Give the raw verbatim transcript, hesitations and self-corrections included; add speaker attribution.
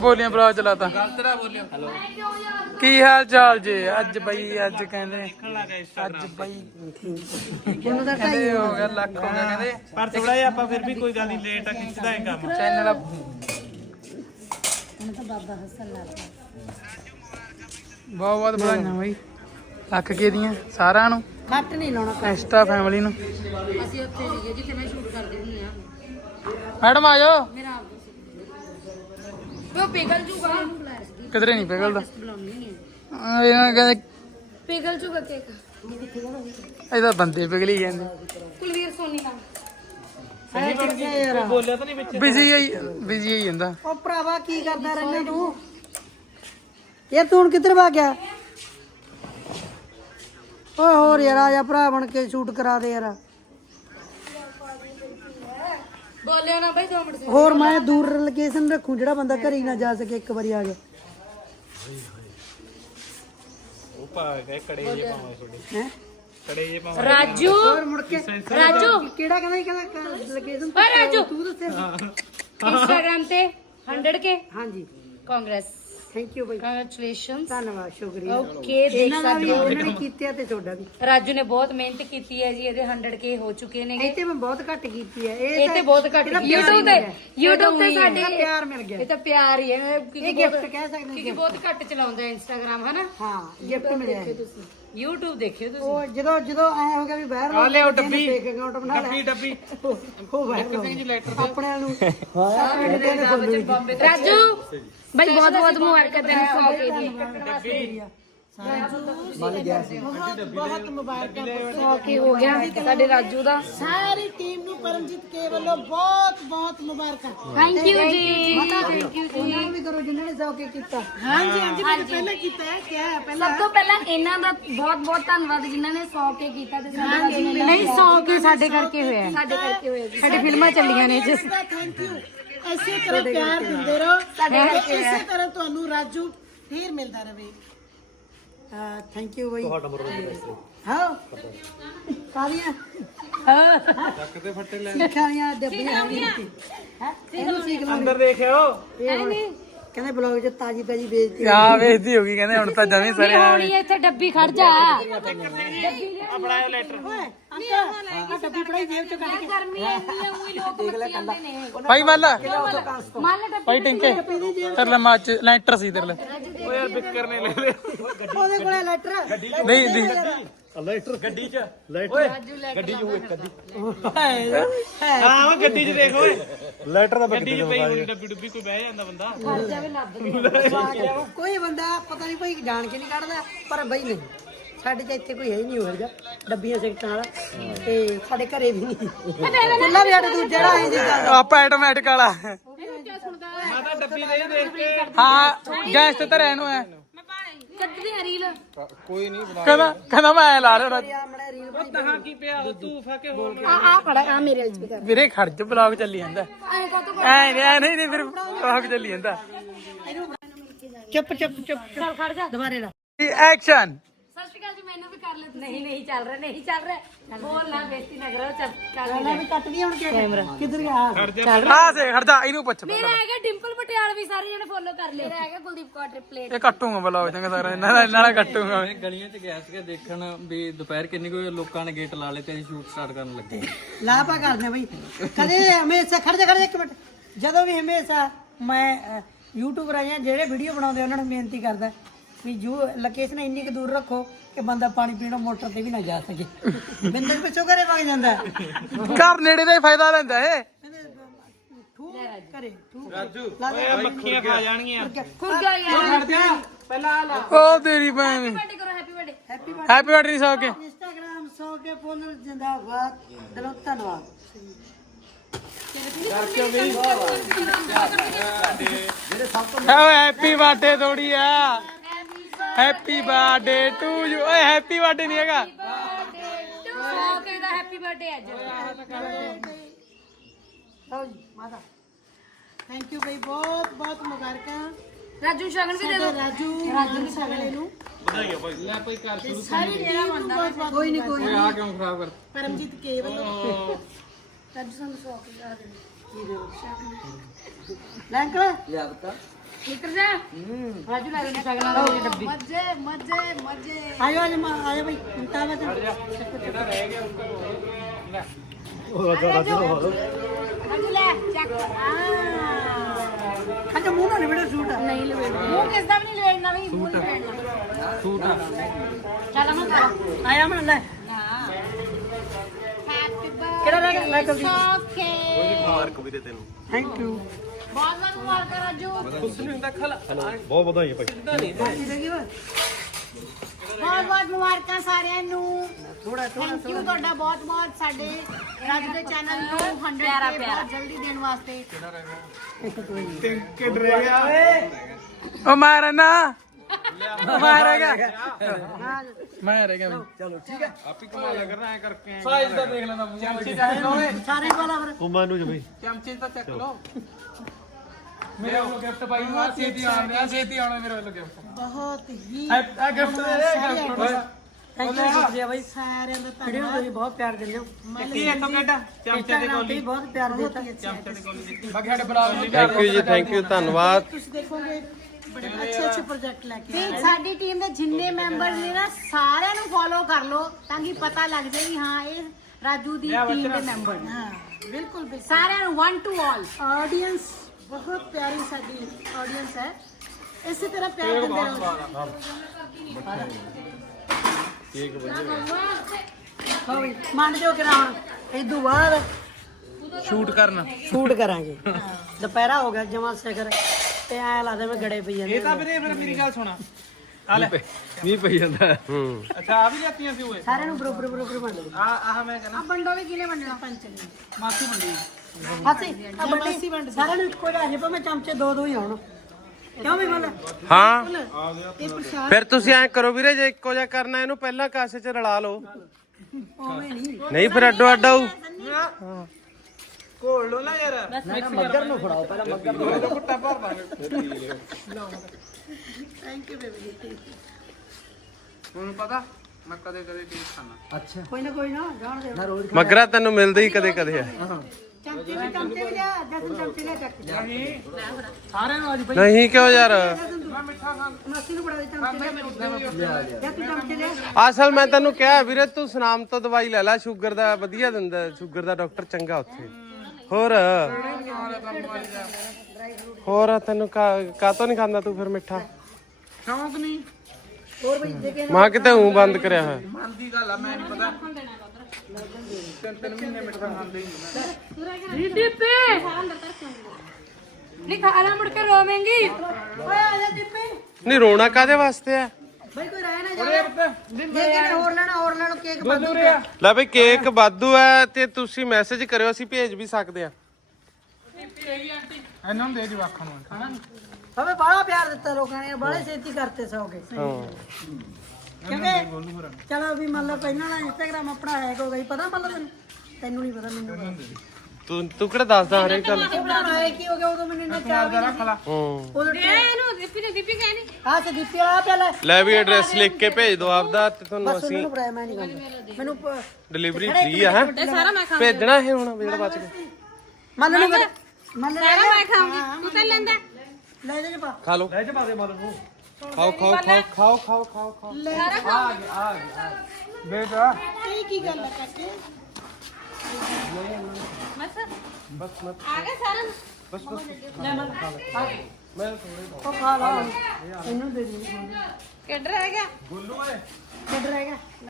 Speaker 1: ਬੋਲੀਆਂ ਬਰਾ ਚਲਾਤਾ ਕੀ ਹਾਲ ਚਾਲ ਜੀ ਅੱਜ ਬਈ ਅੱਜ ਕਹਿੰਦੇ ਅੱਜ ਬਈ ਕਹਿੰਦੇ ਹੋ ਗਿਆ ਲੱਖ ਹੋ ਗਿਆ ਕਹਿੰਦੇ
Speaker 2: ਪਰ ਥੋੜਾ ਜਿਹਾ ਆਪਾਂ ਫਿਰ ਵੀ ਕੋਈ ਗੱਲ ਨਹੀਂ ਲੇਟ ਆ ਖਿੱਚਦਾ ਹੈ ਕੰਮ
Speaker 1: ਚੈਨਲ ਬਹੁਤ ਬਹੁਤ ਵਧਾਈਆਂ ਬਈ ਲੱਖ ਕੇ ਦੀਆਂ ਸਾਰਿਆਂ ਨੂੰ
Speaker 3: ਕੱਟ ਨਹੀਂ ਲਾਉਣਾ
Speaker 1: ਇੰਸਟਾ ਫੈਮਿਲੀ ਨੂੰ
Speaker 3: ਅਸੀਂ ਉੱਥੇ ਸੀਗੇ ਜਿੱਥੇ ਮੈਂ ਸ਼ੂਟ ਕਰਦੇ ਹੁੰਦੇ ਆ
Speaker 1: ਮੈਡਮ ਆ ਜਾਓ
Speaker 3: ਮੇਰਾ ਉਹ ਪਿਗਲ ਜੂਗਾ
Speaker 1: ਕਿਧਰੇ ਨਹੀਂ ਪਿਘਲਦਾ
Speaker 3: ਬੁਲਾਉਣੀ ਨਹੀਂ
Speaker 1: ਆ ਇਹਨਾਂ ਨੇ ਕਹਿੰਦੇ
Speaker 3: ਪਿਗਲ ਜੂਗਾ ਕੇਕ
Speaker 1: ਇਹਦਾ ਬੰਦੇ ਪਿਘਲੀ ਜਾਂਦੇ
Speaker 3: ਕੁਲਵੀਰ ਸੋਨੀ ਦਾ
Speaker 2: ਸਹੀ ਬਣ ਗਈ ਕੋਈ ਬੋਲਿਆ ਤਾਂ ਨਹੀਂ ਵਿੱਚ
Speaker 1: ਬਿਜ਼ੀ ਆਈ ਬਿਜ਼ੀ ਆਈ ਜਾਂਦਾ
Speaker 3: ਉਹ ਭਰਾਵਾ ਕੀ ਕਰਦਾ ਰਹਿਣਾ ਤੂੰ ਯਾਰ ਤੂੰ ਹੁਣ ਕਿੱਧਰ ਭਾ ਗਿਆ ਓਏ ਹੋਰ ਯਾਰ ਆ ਜਾ ਭਰਾ ਬਣ ਕੇ ਸ਼ੂਟ ਕਰਾ ਦੇ ਯਾਰ ਬੋਲਿਆ ਨਾ ਬਈ ਦੋ ਮਿੰਟ ਹੋਰ ਮੈਂ ਦੂਰ ਲੋਕੇਸ਼ਨ ਰੱਖੂ ਜਿਹੜਾ ਬੰਦਾ ਘਰੇ ਹੀ ਨਾ ਜਾ ਸਕੇ ਇੱਕ ਵਾਰੀ ਆ ਗਿਆ
Speaker 2: ਉਹ ਪਾ ਗਏ ਕੜੇ ਜੇ ਪਾਵਾਂ ਤੁਹਾਡੇ
Speaker 3: ਹੈ
Speaker 2: ਕੜੇ ਜੇ ਪਾਵਾਂ
Speaker 4: ਰਾਜੂ
Speaker 3: ਹੋਰ ਮੁੜ ਕੇ
Speaker 4: ਰਾਜੂ
Speaker 3: ਕਿਹੜਾ ਕਹਿੰਦਾ ਸੀ ਕਹਿੰਦਾ ਲੋਕੇਸ਼ਨ
Speaker 4: ਓਏ ਰਾਜੂ
Speaker 3: ਤੂੰ ਦੱਸਿਆ
Speaker 4: ਇੰਸਟਾਗ੍ਰਾਮ ਤੇ ਹੰਡਰਡ ਕੇ
Speaker 3: ਹਾਂਜੀ
Speaker 4: ਕਾਂਗਰਸ
Speaker 3: ਥੈਂਕ ਯੂ ਬਈ
Speaker 4: ਕੰਗ੍ਰੈਚੁਲੇਸ਼ਨਸ
Speaker 3: ਧੰਨਵਾਦ ਸ਼ੁਕਰੀਆ
Speaker 4: ਓਕੇ ਦੇਖ
Speaker 3: ਇਹਨਾਂ ਦਾ ਵੀ
Speaker 4: ਸਕਦੇ ਹੋ
Speaker 3: ਉਹਨਾਂ ਨੇ ਕੀਤਾ ਤੇ ਤੁਹਾਡਾ ਵੀ
Speaker 4: ਰਾਜੂ ਨੇ ਬਹੁਤ ਮਿਹਨਤ ਕੀਤੀ ਹੈ ਜੀ ਇਹਦੇ ਹੰਡਰਡ ਕੇ ਹੋ ਚੁੱਕੇ ਨੇ
Speaker 3: ਇਹ ਤੇ ਮੈਂ ਬਹੁਤ ਘੱਟ ਕੀਤੀ ਹੈ
Speaker 4: ਇਹ
Speaker 3: ਤਾਂ-
Speaker 4: ਤੇ ਬਹੁਤ ਘੱਟ
Speaker 3: ਇਹਦਾ ਪਿਆਰ
Speaker 4: YouTube
Speaker 3: ਮਿਲ
Speaker 4: ਤੇ
Speaker 3: ਗਿਆ।
Speaker 4: YouTube ਤੇ
Speaker 3: ਇਹਦਾ
Speaker 4: ਸਾਡੇ
Speaker 3: ਪਿਆਰ ਮਿਲ ਗਿਆ
Speaker 4: ਇਹ ਤਾਂ ਪਿਆਰ ਹੀ ਹੈ
Speaker 3: ਇਹ
Speaker 4: ਕਿਉਂਕਿ
Speaker 3: ਗਿਫਟ
Speaker 4: ਬਹੁਤ-
Speaker 3: ਕਹਿ ਸਕਦੇ
Speaker 4: ਕਿਉਂਕਿ
Speaker 3: ਹਾਂ
Speaker 4: ਬਹੁਤ ਘੱਟ ਚਲਾਉਂਦਾ ਹੈ Instagram ਹਨਾ
Speaker 3: ਹਾਂ ਗਿਫਟ ਮਿਲਿਆ ਹੈ।
Speaker 4: YouTube ਦੇਖਿਓ ਤੁਸੀਂ
Speaker 3: ਉਹ ਜਦੋਂ ਜਦੋਂ ਐ ਹੋ ਗਿਆ ਵੀ ਬਾਹਰ
Speaker 2: ਆ ਲਿਆਓ ਡੱਬੀ।
Speaker 3: ਫੇਕ ਅਕਾਊਂਟ ਬਣਾ ਲਿਆ
Speaker 2: ਡੱਬੀ ਡੱਬੀ
Speaker 3: ਉਹ ਬਾਹਰ ਆਪਣੇ ਨੂੰ ਆਪਣੇ ਨੂੰ ਖੋਲੂ
Speaker 4: ਰਾਜੂ ਬਾਈ ਬਹੁਤ ਬਹੁਤ ਮੁਬਾਰਕਾਂ ਤੈਨੂੰ ਸੌ ਕੇ ਦੀ
Speaker 3: ਬਹੁਤ ਮੁਬਾਰਕਾਂ
Speaker 4: ਸੌ ਕੇ ਹੋ ਗਿਆ ਸਾਡੇ ਰਾਜੂ ਦਾ
Speaker 3: ਸਾਰੀ ਟੀਮ ਨੂੰ ਪਰਮਜੀਤ ਕੇ ਵੱਲੋਂ ਬਹੁਤ ਬਹੁਤ ਮੁਬਾਰਕਾਂ
Speaker 4: ਥੈਂਕ ਯੂ ਜੀ ਥੈਂਕ ਯੂ
Speaker 3: ਉਹਨਾਂ ਨੂੰ ਵੀ ਕਰੋ ਜਿਨ੍ਹਾਂ ਨੇ ਸੌ ਕੇ ਕੀਤਾ
Speaker 4: ਹਾਂਜੀ ਹਾਂਜੀ ਮੈਂ
Speaker 3: ਪਹਿਲਾਂ ਕੀਤਾ ਹੈ ਕਿਹਾ ਹੈ ਪਹਿਲਾਂ
Speaker 4: ਸਭ ਤੋਂ ਪਹਿਲਾਂ ਇਹਨਾਂ ਦਾ ਬਹੁਤ ਬਹੁਤ ਧੰਨਵਾਦ ਜਿਨ੍ਹਾਂ ਨੇ ਸੌ ਕੇ ਕੀਤਾ ਤੇ ਸਾਡੇ ਰਾਜੂ ਨੇ ਨਹੀਂ ਸੌ ਕੇ ਸਾਡੇ ਕਰਕੇ ਹੋਇਆ ਸਾਡੇ ਕਰਕੇ ਹੋਇਆ ਜੀ ਸਾਡੀ ਫਿਲਮਾਂ ਚੱਲੀਆਂ ਨੇ ਜਿਸ
Speaker 3: ਥੈਂਕ ਯੂ ਐਸੇ ਤਰ੍ਹਾਂ ਪਿਆਰ ਦਿੰਦੇ ਰਹੋ
Speaker 4: ਸਾਡੇ ਕਰਕੇ
Speaker 3: ਇਸੇ ਤਰ੍ਹਾਂ ਤੁਹਾਨੂੰ ਰਾਜੂ ਫੇਰ ਮਿਲਦਾ ਰਹੇ ਥੈਂਕ ਯੂ ਬਾਈ ਤੁਹਾਡਾ ਨੰਬਰ ਹਾਂ ਕਾਲੀਆਂ ਚੱਕ ਤੇ ਫੱਟੇ ਲੈ ਸਿੱਖਾਂ ਡੱਬੀਆਂ ਹੈ ਇਹਨੂੰ ਸਿੱਖ ਲਓ
Speaker 2: ਅੰਦਰ ਦੇਖਿਓ
Speaker 3: ਕਹਿੰਦੇ ਬਲੌਗ 'ਚ ਤਾਜੀ ਤਾਜੀ ਵੇਚਦੀ
Speaker 1: ਆ ਵੇਚਦੀ ਹੋ ਗਈ ਕਹਿੰਦੇ ਹੁਣ ਤਾਂ ਜਮੀ ਸਾਰੇ
Speaker 4: ਆਉਣੀ ਇੱਥੇ ਡੱਬੀ ਖੜ ਜਾ
Speaker 2: ਆਪਣਾ ਲੈਟਰ
Speaker 3: ਅੰਕਲ ਡੱਬੀ ਪੜਾਈ ਜੇਬ 'ਚ ਕੱਢ ਕੇ
Speaker 4: ਗਰਮੀ ਇੰਨੀ ਆ ਉਹੀ ਲੋਕ ਬੱਤੀ ਆਉਂਦੇ ਨੇ
Speaker 1: ਭਾਈ ਮੱਲ
Speaker 4: ਮੰਨ ਲੈ
Speaker 1: ਭਾਈ ਟਿੰਕੇ ਤੇਰੇ ਲੈ ਮਾਚ ਲੈਂਟਰ ਸੀ ਤੇਰੇ ਲੈ
Speaker 2: ਓ ਯਾਰ ਬਿੱਕਰ ਨੇ ਲੈ ਲਿਆ
Speaker 3: ਉਹਦੇ ਕੋਲੇ ਲੈਟਰ
Speaker 1: ਨਹੀਂ ਨਹੀਂ
Speaker 2: ਲੈਟਰ ਗੱਡੀ 'ਚ ਲੈਟਰ ਗੱਡੀ 'ਚ ਹੋਏ ਕੱਦੀ ਹਾਂ ਉਹ ਗੱਡੀ 'ਚ ਦੇਖ ਓਏ ਲੈਟਰ ਦਾ ਗੱਡੀ 'ਚ ਪਈ ਹੋਣੀ ਡੱਬੀ ਡੁੱਬੀ ਕੋਈ ਬਹਿ ਜਾਂਦਾ ਬੰਦਾ
Speaker 3: ਕੋਈ ਬੰਦਾ ਪਤਾ ਨਹੀਂ ਕੋਈ ਜਾਣ ਕੇ ਨਹੀਂ ਕੱਢਦਾ ਪਰ ਬਈ ਨਹੀਂ ਸਾਡੇ 'ਚ ਇੱਥੇ ਕੋਈ ਹੈ ਹੀ ਨਹੀਂ ਹੋਏਗਾ ਡੱਬੀਆਂ ਸਿੱਟਣ ਵਾਲਾ ਤੇ ਸਾਡੇ ਘਰੇ ਵੀ ਨਹੀਂ ਪਹਿਲਾਂ ਵੀ ਸਾਡੇ ਦੂਜੇ ਜਿਹੜਾ ਹੈ ਜੀ ਗੱਲ
Speaker 1: ਆਪਾਂ ਆਟੋਮੈਟਿਕ ਵਾਲਾ
Speaker 2: ਮੈਂ ਤਾਂ ਡੱਬੀ ਦੇ ਦੇਖ ਕੇ
Speaker 1: ਹਾਂ ਗੈਸ ਤੇ ਧਰਿਆ ਇਹਨੂੰ ਐ
Speaker 4: ਕੱਢਦੇ ਆ ਰੀਲ
Speaker 1: ਕਹਿੰਦਾ ਕਹਿੰਦਾ ਮੈਂ ਐ ਲਾ ਰਿਹਾ
Speaker 3: ਮੜਾ ਰੀਲ ਬਣੀ
Speaker 2: ਤਹਾਂ ਕੀ ਪਿਆ ਤੂੰ ਫਾਕੇ ਹੋਰ
Speaker 4: ਆ ਆ ਫੜਾ ਆ ਮੇਰੇ ਵਿੱਚ ਵੀ
Speaker 1: ਵੀਰੇ ਖੜ ਜਾ ਬਲੌਗ ਚੱਲੀ ਜਾਂਦਾ
Speaker 4: ਐ ਕੋ ਤੋਂ
Speaker 1: ਐ ਨਹੀਂ ਐ ਨਹੀਂ ਨਹੀਂ ਫਿਰ ਬਲੌਗ ਚੱਲੀ ਜਾਂਦਾ
Speaker 3: ਚੁੱਪ ਚੁੱਪ ਚੁੱਪ
Speaker 4: ਚੱਲ ਖੜ ਜਾ
Speaker 3: ਦੁਬਾਰੇ ਲਾ
Speaker 1: ਐਕਸ਼ਨ
Speaker 4: ਸਤਿ ਸ਼੍ਰੀ ਅਕਾਲ ਜੀ ਮੈਨੂੰ ਵੀ ਕਰ ਲੈ ਨਹੀਂ ਨਹੀਂ ਚੱਲ ਰਿਹਾ ਨਹੀਂ ਚੱਲ ਰਿਹਾ ਬੋਲ ਨਾ ਬੇਇੱਜ਼ਤੀ ਨਾ ਕਰੋ ਚੱਲ ਕਰ
Speaker 3: ਮੈਂ ਵੀ ਕੱਟ ਗਈ ਹੁਣ ਕੈਮਰਾ ਕਿੱਧਰ ਗਿਆ
Speaker 1: ਆ ਸੇ ਖੜ ਜਾ ਇਹਨੂੰ ਪੁੱਛ
Speaker 4: ਮੇਰਾ ਹੈਗਾ ਡਿੰਪਲ ਪਟਿਆਲ ਵੀ ਸਾਰੇ ਜਣੇ ਫੋਲੋ ਕਰ ਲੈ ਮੇਰਾ ਹੈਗਾ ਕੁਲਦੀਪ ਕੌਰ ਟ੍ਰਿਪਲੇਟ
Speaker 1: ਇਹ ਕੱਟੂਗਾ ਬਲੌਗ ਚੰਗਾ ਸਾਰਾ ਇਹਨਾਂ ਦਾ ਇਹਨਾਂ ਦਾ ਕੱਟੂਗਾ
Speaker 5: ਗਲੀਆਂ 'ਚ ਗਿਆ ਸੀਗਾ ਦੇਖਣ ਵੀ ਦੁਪਹਿਰ ਕਿੰਨੀ ਕੋਈ ਲੋਕਾਂ ਨੇ ਗੇਟ ਲਾ ਲਏ ਤੇ ਅਸੀਂ ਸ਼ੂਟ ਸਟਾਰਟ ਕਰਨ ਲੱਗੇ
Speaker 3: ਲਾਪਾ ਕਰਦੇ ਬਈ ਕਦੇ ਹਮੇਸ਼ਾ ਖੜ ਜਾ ਖੜ ਜਾ ਇੱਕ ਮਿੰਟ ਜਦੋਂ ਵੀ ਹਮੇਸ਼ਾ ਮੈਂ ਯੂਟਿਊਬਰ ਆਇਆ ਜਿਹੜੇ ਵੀਡੀਓ ਬਣਾਉਂਦੇ ਉਹਨਾਂ ਨੂੰ ਬੇਨਤੀ ਕਰਦਾ ਵੀ ਜੋ ਲੋਕੇਸ਼ਨ ਇੰਨੀ ਕੁ ਦੂਰ ਰੱਖੋ ਕਿ ਬੰਦਾ ਪਾਣੀ ਪੀਣ ਮੋਟਰ ਤੇ ਵੀ ਨਾ ਜਾ ਸਕੇ ਬਿੰਦਰ ਪਿੱਛੋਂ ਘਰੇ ਵਗ ਜਾਂਦਾ
Speaker 1: ਘਰ ਨੇੜੇ ਦਾ ਹੀ ਫਾਇਦਾ ਲੈਂਦਾ ਇਹ
Speaker 3: ਠੂ ਘਰੇ ਠੂ
Speaker 2: ਰਾਜੂ ਓਏ ਮੱਖੀਆਂ ਖਾ ਜਾਣਗੀਆਂ
Speaker 4: ਖੁਦ ਗਿਆ ਯਾਰ
Speaker 2: ਪਹਿਲਾਂ ਆ ਲਾ
Speaker 1: ਉਹ ਤੇਰੀ ਭੈਣ
Speaker 4: ਬਰਥਡੇ ਕਰੋ happy birthday
Speaker 3: happy
Speaker 1: happy birthday ਸੌ ਕੇ
Speaker 3: ਇੰਸਟਾਗ੍ਰਾਮ ਸੌ ਕੇ ਫੋਲੋਅਰ ਜਿੰਦਾਬਾਦ ਦਿਲੋਂ ਧੰਨਵਾਦ
Speaker 1: ਹੈਪੀ ਬਰਥਡੇ ਥੋੜੀ ਆ ਹੈਪੀ ਬਰਥਡੇ ਟੂ ਯੂ ਓਏ ਹੈਪੀ ਬਰਥਡੇ ਨਹੀਂ ਹੈਗਾ
Speaker 4: ਸੌ ਕੇ ਦਾ ਹੈਪੀ ਬਰਥਡੇ ਅੱਜ
Speaker 3: ਲਓ ਜੀ ਮਾਤਾ ਥੈਂਕ ਯੂ ਬਈ ਬਹੁਤ ਬਹੁਤ ਮੁਬਾਰਕਾਂ
Speaker 4: ਰਾਜੂ ਸ਼ਗਨ ਵੀ ਦੇ ਦੋ
Speaker 3: ਰਾਜੂ ਰਾਜੂ ਸਗਲੇ ਨੂੰ
Speaker 2: ਵਧਾਈਆਂ ਭਾਈ ਲੈ ਭਾਈ ਕਰ ਸ਼ੁਰੂ
Speaker 3: ਸਾਰੀ ਜਿਹੜਾ ਬੰਦਾ ਕੋਈ ਨਹੀਂ ਕੋਈ
Speaker 5: ਆ ਕਿਉਂ ਖਰਾਬ ਕਰ
Speaker 3: ਪਰਮਜੀਤ ਕੇ ਵੱਲੋਂ
Speaker 4: ਰਾਜੂ ਸਾਨੂੰ ਸੌ ਕੇ ਦਾ ਦੇ
Speaker 3: ਲੈਂਕ
Speaker 5: ਯਾਦ ਤਾਂ
Speaker 4: ਨਿਕਲ ਜਾ ਰਾਜੂ ਲੈ ਲੈਣਾ ਸਗਲਾ ਦੀ ਡੱਬੀ
Speaker 3: ਮਜ਼ੇ ਮਜ਼ੇ ਮਜ਼ੇ ਆਇਓ ਆਜੋ ਮਾਂ ਆਜੋ ਬਈ ਇੰਤਾ ਵਾ
Speaker 2: ਰਹਿ ਗਿਆ
Speaker 3: ਰਾਜੂ ਲੈ ਚੱਕ ਅੱਛਾ ਮੂੰਹ ਨਾਲ ਨਿਬੜੇ ਸੂਟ
Speaker 4: ਨਹੀਂ ਲਵੇੜਨਾ ਮੂੰਹ ਕਿਸ ਦਾ ਵੀ ਨਹੀਂ ਲਵੇੜਨਾ ਵੀ ਮੂੰਹ ਨਹੀਂ ਲਵੇੜਨਾ
Speaker 5: ਸੂਟ ਆ
Speaker 4: ਚੱਲ ਅਮਨ ਕਰ
Speaker 3: ਆਇਆ ਮੈਂ ਲੈ ਕਿਹੜਾ ਲੈ ਕੇ ਲੈ ਕੇ
Speaker 4: ਓਕੇ
Speaker 2: ਮਾਰਕ ਵੀ ਦੇ ਤੈਨੂੰ
Speaker 3: ਥੈਂਕ ਯੂ
Speaker 4: ਬਹੁਤ ਬਹੁਤ ਮੁਬਾਰਕ ਰਾਜੂ
Speaker 2: ਬਹੁਤ ਵਧਾਈਆਂ ਭਾਈ
Speaker 3: ਬਾਕੀ ਦੇ ਵਾ
Speaker 4: ਬਹੁਤ ਬਹੁਤ ਮੁਬਾਰਕਾਂ ਸਾਰਿਆਂ ਨੂੰ ਥੋੜਾ ਥੈਂਕ ਯੂ ਤੁਹਾਡਾ ਬਹੁਤ ਬਹੁਤ ਸਾਡੇ ਰਾਜੂ ਦੇ ਚੈਨਲ ਨੂੰ ਸੌ ਕੇ ਬਹੁਤ ਜਲਦੀ ਦੇਣ ਵਾਸਤੇ
Speaker 2: ਕਿੱਡ ਰਹਿ ਗਿਆ ਓਏ
Speaker 1: ਉਹ ਮਾਰ ਨਾ ਮਾਰੇਗਾ ਮਾਰੇਗਾ
Speaker 3: ਚਲੋ ਠੀਕ ਹੈ
Speaker 2: ਆਪੀ ਕਮਾ ਲਿਆ ਕਰਨਾ ਐ ਕਰਕੇ
Speaker 5: ਸਾਈਜ਼ ਦਾ ਦੇਖ ਲੈਂਦਾ
Speaker 1: ਚਮਚੇ ਚੱਕ ਲਓ ਓਏ
Speaker 3: ਸਾਰੇ ਵਾਲਾ ਫਿਰ
Speaker 2: ਕੁੰਮਾਂ ਨੂੰ ਜਮਈ
Speaker 1: ਚਮਚੇ ਤਾਂ ਚੱਕ ਲਓ ਮੇਰੇ ਵੱਲੋਂ ਗਿਫਟ ਪਾਈ ਨੂੰ ਆ ਛੇਤੀ ਆਉਣ ਦੇ ਛੇਤੀ ਆਉਣਾ ਮੇਰੇ ਵੱਲੋਂ ਗਿਫਟ
Speaker 3: ਬਹੁਤ ਹੀ
Speaker 1: ਆ ਗਿਫਟ ਦੇ ਦੇ ਗਿਫਟ
Speaker 3: ਥੈਂਕ ਯੂ ਸ਼ੁਕਰੀਆ ਬਾਈ ਸਾਰਿਆਂ ਦਾ ਧੰਨਵਾਦ ਤੁਸੀਂ ਬਹੁਤ ਪਿਆਰ ਦਿੰਦੇ ਹੋ
Speaker 1: ਕੀ ਇੱਕ ਮਿੰਟ ਚਮਚੇ ਦੇ
Speaker 3: ਕੋਲ ਬਹੁਤ ਪਿਆਰ ਦਿੱਤਾ
Speaker 1: ਚਮਚੇ ਦੇ ਕੋਲ ਦਿੱਤੀ ਬਾਕੀ ਸਾਡੇ ਬਲਾਗ ਨੂੰ
Speaker 6: ਥੈਂਕ ਯੂ ਜੀ ਥੈਂਕ ਯੂ ਧੰਨਵਾਦ
Speaker 3: ਤੁਸੀਂ ਦੇਖੋਗੇ ਬੜੇ ਅੱਛੇ ਅੱਛੇ ਪ੍ਰੋਜੈਕਟ ਲੈ ਕੇ
Speaker 4: ਤੇ ਸਾਡੀ ਟੀਮ ਦੇ ਜਿੰਨੇ ਮੈਂਬਰ ਨੇ ਨਾ ਸਾਰਿਆਂ ਨੂੰ ਫੋਲੋ ਕਰ ਲਓ ਤਾਂ ਕਿ ਪਤਾ ਲੱਗ ਜਾਏ ਵੀ ਹਾਂ ਇਹ ਰਾਜੂ ਦੀ ਟੀਮ ਦੇ ਮੈਂਬਰ ਨੇ
Speaker 3: ਹਾਂ ਬਿਲਕੁਲ ਬਿਲਕੁਲ
Speaker 4: ਸਾਰਿਆਂ ਨੂੰ ਵਨ ਟੂ ਆਲ
Speaker 3: ਆਡੀਅנס ਬਹੁਤ ਪਿਆਰੀ ਸਾਡੀ ਆਡੀਅנס ਹੈ ਇਸੇ ਤਰ੍ਹਾਂ ਪਿਆਰ ਦਿੰਦੇ ਰਹੋ ਹਾਂ ਵੀ ਮੰਨ ਦਿਓ ਕਿ ਹੁਣ ਇਸ ਤੋਂ ਬਾਅਦ
Speaker 1: ਸ਼ੂਟ ਕਰਨਾ
Speaker 3: ਸ਼ੂਟ ਕਰਾਂਗੇ ਦੁਪਹਿਰਾ ਹੋ ਗਿਆ ਜਮਾ ਸਿਖਰ ਤੇ ਐ ਲੱਗਦਾ ਮੈਂ ਗੜੇ ਪਈ ਜਾਂਦੇ
Speaker 1: ਇਹ ਤਾਂ ਵੀਰੇ ਫਿਰ ਮੇਰੀ ਗੱਲ ਸੁਣਾ ਆ ਲੈ
Speaker 5: ਮੀਂਹ ਪਈ ਜਾਂਦਾ
Speaker 6: ਹੂੰ
Speaker 1: ਅੱਛਾ ਆ ਵੀ ਲਿਆਤੀਆਂ ਸੀ ਓਏ
Speaker 3: ਸਾਰਿਆਂ ਨੂੰ ਬਰੋਬਰ ਬਰੋਬਰ ਵੰਡ ਦਿਓ
Speaker 1: ਆ ਆਹ ਮੈਂ ਕਹਿੰਦਾ
Speaker 4: ਆ ਬੰਡੋ ਵੀ ਕਿਨੇ ਵੰਡਣਾ ਪੰਚ ਨੇ
Speaker 1: ਮਾਸੀ ਮੰਡੀ
Speaker 3: ਹਾਸੀ ਆ ਬੱਟੀ ਸਾਰਿਆਂ ਨੂੰ ਇੱਕੋ ਜਿਹਾ ਜੇ ਭਾਵੇਂ ਚਮਚੇ ਦੋ ਦੋ ਹੀ ਆਉਣ ਕਿਉਂ ਵੀ ਬੋਲ
Speaker 6: ਹਾਂ
Speaker 3: ਇਹ ਪ੍ਰਸ਼ਾਦ
Speaker 6: ਫਿਰ ਤੁਸੀਂ ਐਂ ਕਰੋ ਵੀਰੇ ਜੇ ਇੱਕੋ ਜਿਹਾ ਕਰਨਾ ਇਹਨੂੰ ਪਹਿਲਾਂ ਕਾਸੇ 'ਚ ਰਲਾ ਲਓ
Speaker 3: ਉਵੇਂ ਨਹੀਂ
Speaker 6: ਨਹੀਂ ਫਿਰ ਅੱਡੋ ਅੱਡ ਆਊ
Speaker 1: ਕੋਲ ਲੋ ਨਾ ਯਾਰ
Speaker 3: ਮੱਗਰ ਨੂੰ ਫੜਾਓ ਪਹਿਲਾਂ ਮੱਗਰ ਨੂੰ
Speaker 1: ਉਹਦਾ ਕੁੱਟਾ ਭਰ ਦਾਂਗੇ
Speaker 3: ਥੈਂਕ ਯੂ ਬੇਬੀ
Speaker 1: ਤੁਹਾਨੂੰ ਪਤਾ ਮੈਂ ਕਦੇ ਕਦੇ ਟੇਸਟ ਖਾਣਾ
Speaker 3: ਕੋਈ ਨਾ ਕੋਈ ਨਾ ਜਾਣ ਦੇ
Speaker 6: ਮਗਰਾ ਤੈਨੂੰ ਮਿਲਦੇ ਹੀ ਕਦੇ ਕਦੇ ਆ
Speaker 3: ਚਮਚੇ ਵੀ ਚਮਚੇ ਵੀ ਲਿਆ ਦਸ ਚਮਚੇ ਲੈ ਚੱਕ
Speaker 1: ਸਾਰਿਆਂ ਨੂੰ ਅੱਜ
Speaker 6: ਨਹੀਂ ਕਿਉਂ ਯਾਰ
Speaker 1: ਮੈਂ ਮਿੱਠਾ ਖਾਂ
Speaker 3: ਮਾਸੀ ਨੂੰ ਬੜਾ ਦੇ ਚਮਚੇ ਲਿਆ ਜਾਂ ਤੂੰ ਚਮਚੇ ਲਿਆ
Speaker 6: ਅਸਲ ਮੈਂ ਤੈਨੂੰ ਕਿਹਾ ਵੀਰੇ ਤੂੰ ਸੁਨਾਮ ਤੋਂ ਦਵਾਈ ਲੈ ਲੈ ਸ਼ੂਗਰ ਦਾ ਵਧੀਆ ਦਿੰਦਾ ਸ਼ੂਗਰ ਦਾ ਡਾਕਟਰ ਚੰਗਾ ਉੱਥੇ ਹੋਰ ਹੋਰ ਤੈਨੂੰ ਕਾਤੋਂ ਨਹੀਂ ਖਾਂਦਾ ਤੂੰ ਫਿਰ ਮਿੱਠਾ
Speaker 1: ਸ਼ੌਂਕ ਨਹੀਂ
Speaker 3: ਹੋਰ ਬਈ ਜੇ ਕੇ
Speaker 6: ਮਾਂ ਕਿਤੇ ਹੂੰ ਬੰਦ ਕਰਿਆ ਹੋਇਆ
Speaker 1: ਮਨ ਦੀ ਗੱਲ ਆ ਮੈਂ ਨਹੀਂ ਪਤਾ ਤਿੰਨ ਤਿੰਨ ਮਹੀਨੇ ਮਿੱਠਾ ਖਾਂਦੇ ਹੀ ਨਹੀਂ
Speaker 4: ਦੀਪੇ ਨਹੀਂ ਖਾਣਾ ਮੁੜ ਕੇ ਰੋਵੇਂਗੀ
Speaker 3: ਓਏ ਆ ਜਾ ਦੀਪੇ
Speaker 6: ਨਹੀਂ ਰੋਣਾ ਕਾਦੇ ਵਾਸਤੇ ਆ
Speaker 3: ਬਈ ਕੋਈ ਰਹਿ ਨਾ ਜਾਵੇ ਜੇ ਕਿਨੇ ਹੋਰ ਲੈਣਾ ਹੋਰ ਲੈ ਲਓ ਕੇਕ ਬਾਦੂ
Speaker 6: ਲੈ ਬਈ ਕੇਕ ਵਾਧੂ ਹੈ ਤੇ ਤੁਸੀਂ ਮੈਸੇਜ ਕਰਿਓ ਅਸੀਂ ਭੇਜ ਵੀ ਸਕਦੇ ਆ
Speaker 1: ਇਹਨਾਂ ਨੂੰ ਦੇ ਜਵਾਖਾਂ ਨੂੰ ਖਾਣਾ
Speaker 3: ਹਵੇ ਬੜਾ ਪਿਆਰ ਦਿੱਤਾ ਲੋਕਾਂ ਨੇ ਬੜੇ ਛੇਤੀ ਕਰਤੇ ਸੌਗੇ
Speaker 6: ਹਾਂ
Speaker 3: ਕਿਉਂਕਿ ਚਲੋ ਵੀ ਮੰਨ ਲਓ ਪਹਿਲਾਂ ਨਾ ਇੰਸਟਾਗ੍ਰਾਮ ਆਪਣਾ ਹੈਕ ਹੋ ਗਈ ਪਤਾ ਮੰਨ ਲਓ ਤੈਨੂੰ ਤੈਨੂੰ ਨਹੀਂ ਪਤਾ ਮੈਨੂੰ
Speaker 6: ਤੂੰ ਤੂੰ ਕਿਹੜਾ ਦੱਸਦਾ ਹਰੇਕ ਗੱਲ
Speaker 3: ਆਪਣਾ ਹੈਕ ਕੀ ਹੋ ਗਿਆ ਉਦੋਂ ਮੈਨੂੰ ਇੰਨਾ ਚਾਹ ਵੀ ਨਹੀਂ
Speaker 1: ਰੱਖ ਲਾ
Speaker 6: ਹੂੰ
Speaker 3: ਉਦੋਂ
Speaker 4: ਇਹਨੂੰ ਦੀਪੀ ਨੇ ਦੀਪੀ ਕਹਿਣੀ
Speaker 3: ਆ ਸੇ ਦੀਪੀ ਵਾਲਾ ਪਹਿਲਾਂ
Speaker 6: ਲੈ ਵੀ ਐਡਰੈਸ ਲਿਖ ਕੇ ਭੇਜ ਦਿਓ ਆਪਦਾ ਤੇ ਤੁਹਾਨੂੰ
Speaker 3: ਬਸ
Speaker 6: ਅਸੀਂ
Speaker 3: ਉਹਨਾਂ ਨੂੰ ਫਰਾਇਆ ਮੈਂ ਨਹੀਂ ਖਾਂਦਾ ਮੈਨੂੰ ਪ-
Speaker 6: ਡਿਲੀਵਰੀ ਫ੍ਰੀ ਆ ਹੈ ਭੇਜਣਾ ਇਹ ਹੁਣ ਜਿਹੜਾ ਬਚ ਗਿਆ
Speaker 3: ਮੰਨ ਲਓ ਫਿਰ ਮੰਨ ਲਓ
Speaker 4: ਮੈਂ ਖਾਉਂਗੀ ਤੂੰ ਤਾਂ ਲੈਂਦਾ
Speaker 3: ਲੈ ਦੇ ਪਾ
Speaker 6: ਖਾ ਲਓ
Speaker 2: ਲੈ ਚ ਪਾ ਦੇ ਮਾਲੂ ਨੂੰ
Speaker 6: ਖਾਓ ਖਾਓ ਖਾਓ ਖਾਓ ਖਾਓ ਖਾਓ ਖਾਓ
Speaker 1: ਬੇਟਾ
Speaker 3: ਇਹ ਕੀ ਗੱਲ ਹੈ ਕਾਕੇ
Speaker 4: ਬਸ ਬਸ ਆ ਗਿਆ ਸਾਰਾ
Speaker 3: ਉਹ ਖਾ ਲਾ ਇਹਨੂੰ ਦੇ ਦੇ
Speaker 4: ਕਿੱਧਰ ਰਹਿ ਗਿਆ
Speaker 3: ਕਿੱਧਰ ਰਹਿ ਗਿਆ